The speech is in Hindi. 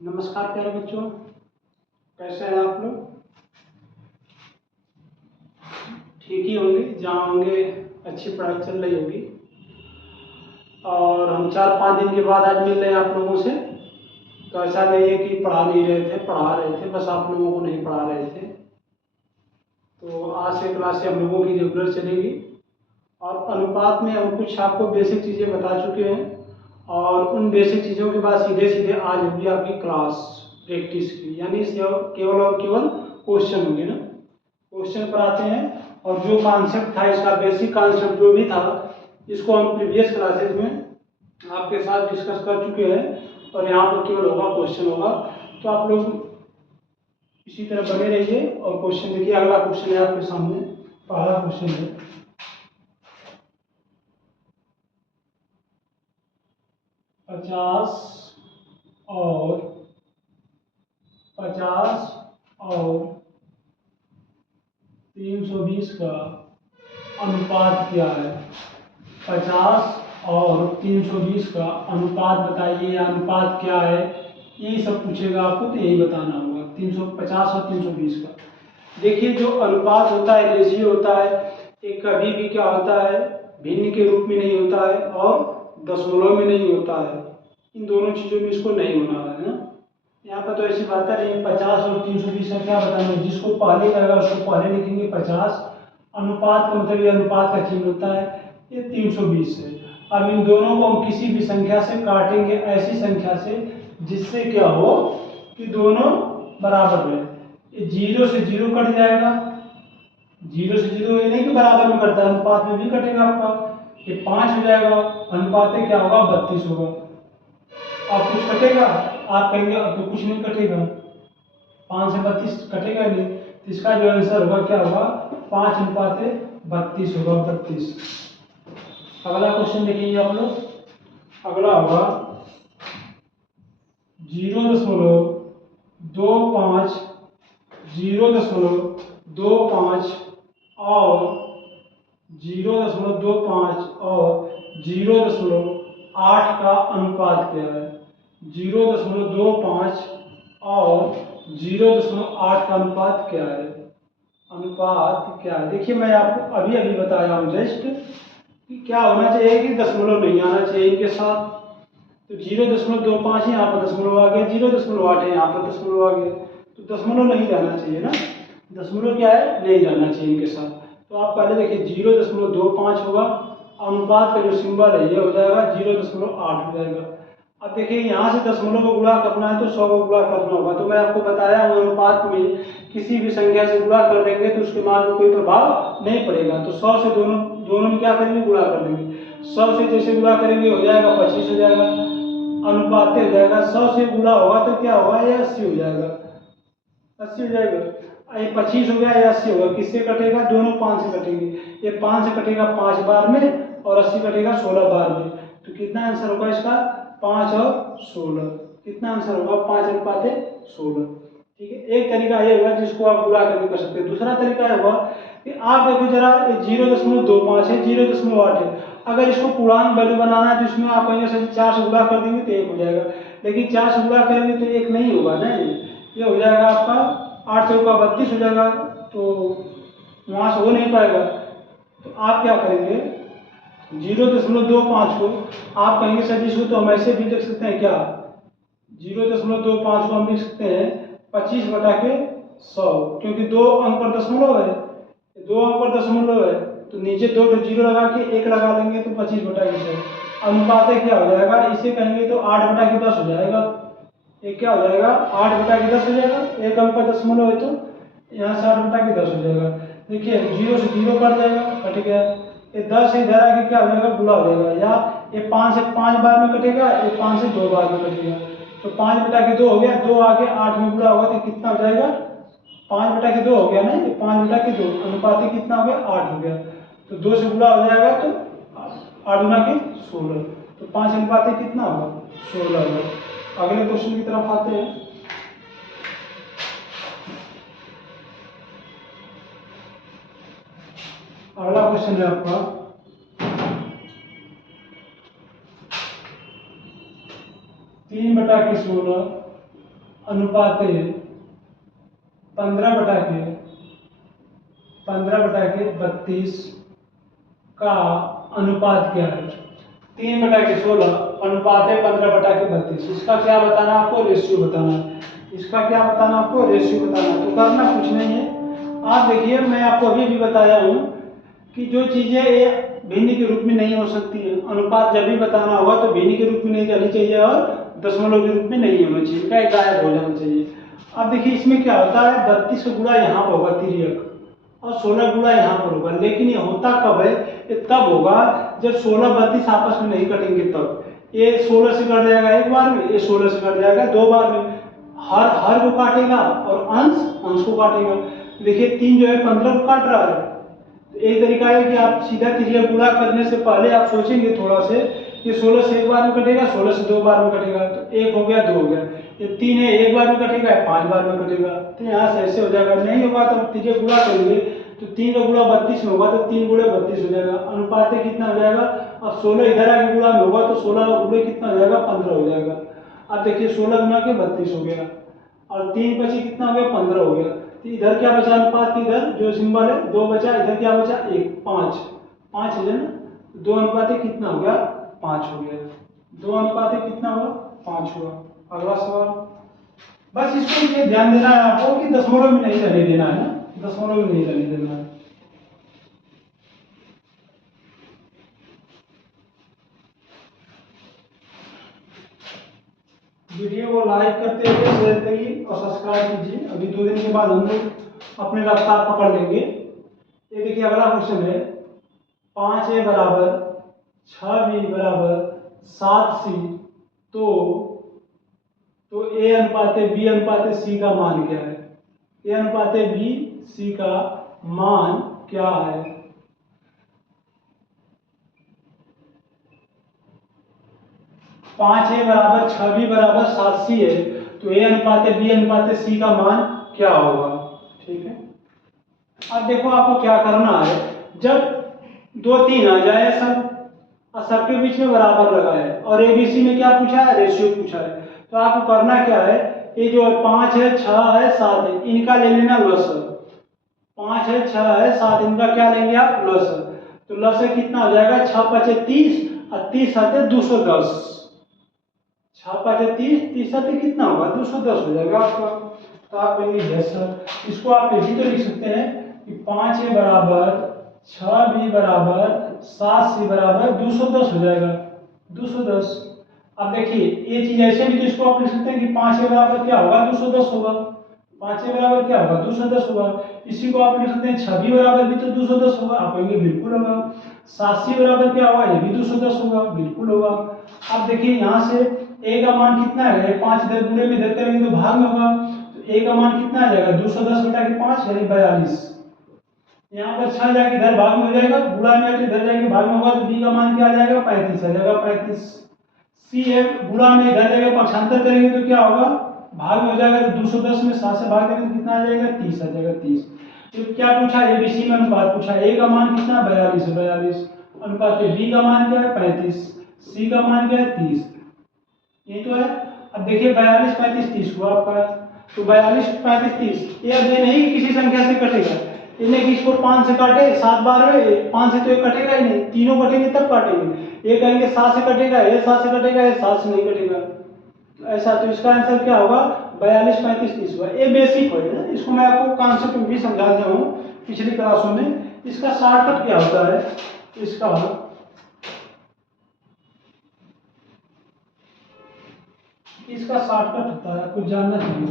नमस्कार प्यारे बच्चों, कैसे हैं आप लोग? ठीक ही होंगे, जहाँ होंगे अच्छी पढ़ाई चल रही होगी। और हम 4-5 दिन के बाद आज मिल रहे हैं आप लोगों से। तो ऐसा नहीं है कि पढ़ा नहीं रहे थे, पढ़ा रहे थे, बस आप लोगों को नहीं पढ़ा रहे थे। तो आज से क्लास हम लोगों की रेगुलर चलेगी। और अनुपात में हम कुछ आपको बेसिक चीज़ें बता चुके हैं, और उन बेसिक चीज़ों के बाद सीधे सीधे आज होगी आपकी क्लास प्रैक्टिस की, यानी केवल और केवल क्वेश्चन होंगे ना। क्वेश्चन पर आते हैं, और जो कॉन्सेप्ट था इसका, बेसिक कॉन्सेप्ट जो भी था, इसको हम प्रीवियस क्लासेज में आपके साथ डिस्कस कर चुके हैं, और यहाँ पर केवल होगा क्वेश्चन होगा। तो आप लोग इसी तरह बने रहिए और क्वेश्चन देखिए। अगला क्वेश्चन है आपके सामने, पहला क्वेश्चन है 50 और 320 का अनुपात क्या है। 50 और 320 का अनुपात बताइए, अनुपात क्या है, यही सब पूछेगा आपको, तो यही बताना होगा। 350 और 320 का देखिए, जो अनुपात होता है, रेशियो होता है, ये कभी भी क्या होता है, भिन्न के रूप में नहीं होता है और दशमलव में नहीं होता है। इन दोनों चीज़ों में इसको नहीं होना है ना। यहाँ पर तो ऐसी बात नहीं। 50 और 320 का क्या बताना है, जिसको पहले करेगा उसको पहले लिखेंगे 50। अनुपात का मतलब ये अनुपात का चिन्ह होता है, ये 320 है। अब इन दोनों को हम किसी भी संख्या से काटेंगे, ऐसी संख्या से जिससे क्या हो कि दोनों बराबर रहे। ये 0 से 0 कट जाएगा, 0 से 0 ये नहीं कि बराबर में कटता है, अनुपात में भी कटेगा आपका। ये 5 हो जाएगा, अनुपात में क्या होगा, 32 होगा। अब कुछ कटेगा, आप कहेंगे अब तो कुछ नहीं कटेगा, 5 से 32 कटेगा नहीं, तो इसका जो आंसर होगा क्या होगा, 5:32 होगा, 32। अगला क्वेश्चन देखेंगे आप लोग। अगला होगा 0.25, 0.25 और 0.25 और 0.8 का अनुपात क्या है। 0.25 और 0.8 का अनुपात क्या है। अनुपात क्या है, देखिए मैं आपको अभी अभी बताया हूँ जस्ट कि क्या होना चाहिए कि दशमलव नहीं आना चाहिए इनके साथ। तो 0.25 यहाँ पर दशमलव आ गया, 0.8 है यहाँ पर दशमलव आ गया, तो दशमलव नहीं रहना चाहिए ना। दशमलव क्या है, नहीं रहना चाहिए इनके साथ। तो आप पहले देखिए 0.25 होगा, अनुपात का जो सिंबल है ये हो जाएगा 0.8 हो जाएगा। अब देखिए यहाँ से दशमलव को गुणा करना है तो 100 को गुणा करना होगा। तो मैं आपको बताया हूँ, अनुपात में किसी भी संख्या से गुणा कर देंगे तो उसके मान में कोई प्रभाव नहीं पड़ेगा। तो 100 से दोनों दोनों में क्या करेंगे, गुणा कर देंगे। 100 से जैसे गुणा करेंगे हो जाएगा 25 हो जाएगा, अनुपात हो जाएगा। 100 से गुणा होगा तो क्या होगा, ये 80 हो जाएगा, 80 हो जाएगा। ये 25 हो गया, ये 80 होगा, किससे कटेगा, दोनों 5 से कटेंगे। ये 5 से कटेगा 5 बार में, और 80 कटेगा 16 बार में। तो कितना आंसर होगा इसका, 5 और 16। कितना आंसर होगा, 5:16। ठीक है, एक तरीका ये होगा जिसको आप गुणा करके कर सकते हैं। दूसरा तरीका होगा कि आप देखो जरा, 0.25 है, 0.8 है। अगर इसको पूर्णांक वैल्यू बनाना है तो इसमें आप कहेंगे सर 4 से गुणा कर देंगे तो 1 हो जाएगा, लेकिन 4 से गुणा करेंगे तो 1 नहीं होगा ना। ये हो जाएगा आपका 8 चौका 32 हो जाएगा, तो वहाँ से हो नहीं पाएगा। तो आप क्या करेंगे, 0.25 को आप कहेंगे सर इसको तो हम ऐसे भी लिख सकते हैं क्या, 0.25 को हम लिख सकते हैं 25/100, क्योंकि 2 अंक पर दशमलव है, 2 अंक पर दशमलव है, तो नीचे 2 जीरो लगा के 1 लगा देंगे तो 25/100। अनुपात क्या हो जाएगा, इसे कहेंगे तो 8/10 हो जाएगा। ये क्या हो जाएगा, 8/10 हो जाएगा, एक अंक पर दशमलव है तो यहाँ से 8/10 हो जाएगा। देखिए 0 से 0 कट जाएगा, कट गया। ये 10 से इधर आके क्या हो जाएगा, गुणा हो जाएगा, या ये 5 से 5 बार में कटेगा, ये 5 से 2 बार में कटेगा। तो 5/2 हो गया, 2 आगे 8 में गुणा होगा तो कितना हो जाएगा, 5/2 हो गया ना, ये 5/2 अनुपात कितना हो गया, 8 हो गया। तो 2 से गुणा हो जाएगा तो 8 गुना के 16, तो 5 अनुपात कितना होगा, 16 होगा। अगले क्वेश्चन की तरफ आते हैं। अगला क्वेश्चन है आपका 3/16 अनुपात 15/32 का अनुपात क्या है? 3/16 अनुपात 15/32। इसका क्या बताना है आपको? रेशियो बताना है। इसका क्या बताना है आपको? रेशियो बताना है। तो करना कुछ नहीं है, आप देखिए मैं आपको अभी भी बताया हूँ कि जो चीज़ें ये भिन्न के रूप में नहीं हो सकती है, अनुपात जब भी बताना होगा तो भिन्न के रूप में नहीं रहनी चाहिए और दशमलव के रूप में नहीं होना चाहिए, क्या गायब हो जाना चाहिए। अब देखिए इसमें क्या होता है, 32 का गुणा यहाँ पर होगा तिर्यक और 16 गुणा यहाँ पर होगा, लेकिन ये होता कब है? ये तब होगा जब 16 32 आपस में नहीं कटेंगे, तब ये 16 से कट जाएगा एक बार में, ये 16 से कट जाएगा दो बार में, हर को काटेगा और अंश को काटेगा। देखिए 3 जो है 15 को काट रहा है। तो एक तरीका है कि आप सीधा तिर्यक गुणा करने से पहले आप सोचेंगे थोड़ा से, ये 16 से एक बार में कटेगा, 16 से दो बार में कटेगा, तो एक हो गया, दो हो गया। ये 3 है, एक बार में कटेगा, 5 बार में कटेगा, तो यहाँ से ऐसे हो जाएगा। नहीं होगा तो तिर्यक गुणा करेंगे तो 3 का गुणा 32 में होगा, तो 3 गुणे 32 हो जाएगा। अनुपात कितना हो जाएगा? अब 16 इधर आके गुणा में होगा तो 16 गुणे कितना हो जाएगा? 15 हो जाएगा। अब देखिए 16 गुणा के 32 हो गया और 3 बचे कितना हो गया? 15 हो गया। तो इधर क्या बचा? अनुपात की इधर जो सिंबल है 2 बचा, इधर क्या बचा? 1, 5 है ना, 2 अनुपात कितना हो गया? 5 हो गया। 2 अनुपात कितना हुआ? 5 हुआ। अगला सवाल, बस इसको ये ध्यान देना है आपको कि दशमलव में नहीं रहने देना है ना, दशमलव में नहीं रहने देना है। वीडियो को लाइक करते हुए शेयर करिए और सब्सक्राइब कीजिए। अभी 2 दिन के बाद हम लोग अपने रफ्तार पकड़ लेंगे। ये देखिए अगला क्वेश्चन है, 5a बराबर 6b बराबर 7c, तो a अनुपात b अनुपात c का मान क्या है? a अनुपात b c का मान क्या है? 5a बराबर 6b बराबर 7c है, तो a अनुपात b अनुपात c का मान क्या होगा? ठीक है, अब देखो आपको क्या करना है, जब 2 3 आ जाए सब और सबके बीच में बराबर लगा है और एबीसी में क्या पूछा है? रेशियो पूछा है। तो आपको करना क्या है, ये जो 5 है 6 है 7 है, इनका ले लेना लसअ। 5 है 6 है 7, इनका क्या लेंगे आप? लसअ। तो लसअ कितना हो जाएगा? 6 5 30 और 30 7 210। 6 5 30, 30 7 कितना होगा? 210 हो जाएगा आपका। तो आप लेंगे यस सर। इसको आप ऐसे तो लिख सकते हैं कि 5a बराबर 6b बराबर 7c बराबर 210 हो जाएगा, 210। अब देखिए ये चीज ऐसे भी तो इसको आप लिख सकते हैं कि 5a बराबर क्या होगा? 210 होगा। 5a बराबर क्या होगा? 210 होगा। इसी को आप लिख सकते हैं 6b बराबर भी तो 210 होगा, आप कहेंगे बिल्कुल होगा। 7c बराबर क्या होगा? ये भी 210 होगा, बिल्कुल होगा। अब देखिए यहाँ से a का मान कितना है? 5 इधर गुणे में इधर करेंगे तो भाग में होगा, तो a का मान कितना आ जाएगा? 210 बटा के 5 यानी 42। यहाँ पर 6 जाके इधर भाग में हो जाएगा, गुणा में तो इधर जाके भाग में होगा, तो b का मान क्या आ जाएगा? 35 आ जाएगा, 35। c है, गुणा में इधर जाके पक्षांतर करेंगे तो क्या होगा? भाग में हो जाएगा, तो 210 में 7 से भाग करेंगे तो कितना आ जाएगा? 30 आ जाएगा, 30। तो क्या पूछा? एबीसी में अनुपात पूछा। a का मान कितना? 42 है, 42 अनुपात b का मान क्या है? 35, c का मान क्या है? 30। ये तो है। अब देखिए 42 35 30 हुआ आपका, तो 42 35 30 ये अब ये नहीं कि किसी संख्या से कटेगा, इन्हें कि इसको 5 से काटे 7 बार में, 5 से तो ये कटेगा ही नहीं, तीनों कटेंगे तब काटेंगे। ये कहेंगे 7 से कटेगा, ये 7 से कटेगा, ये 7 से नहीं कटेगा, तो ऐसा। तो इसका आंसर क्या होगा? 42 35 30 हुआ। ये बेसिक है ना, इसको मैं आपको कॉन्सेप्ट भी समझा दिया हूँ पिछली क्लासों में। इसका शॉर्टकट क्या होता है? इसका शॉर्टकट होता है, आपको जानना चाहिए।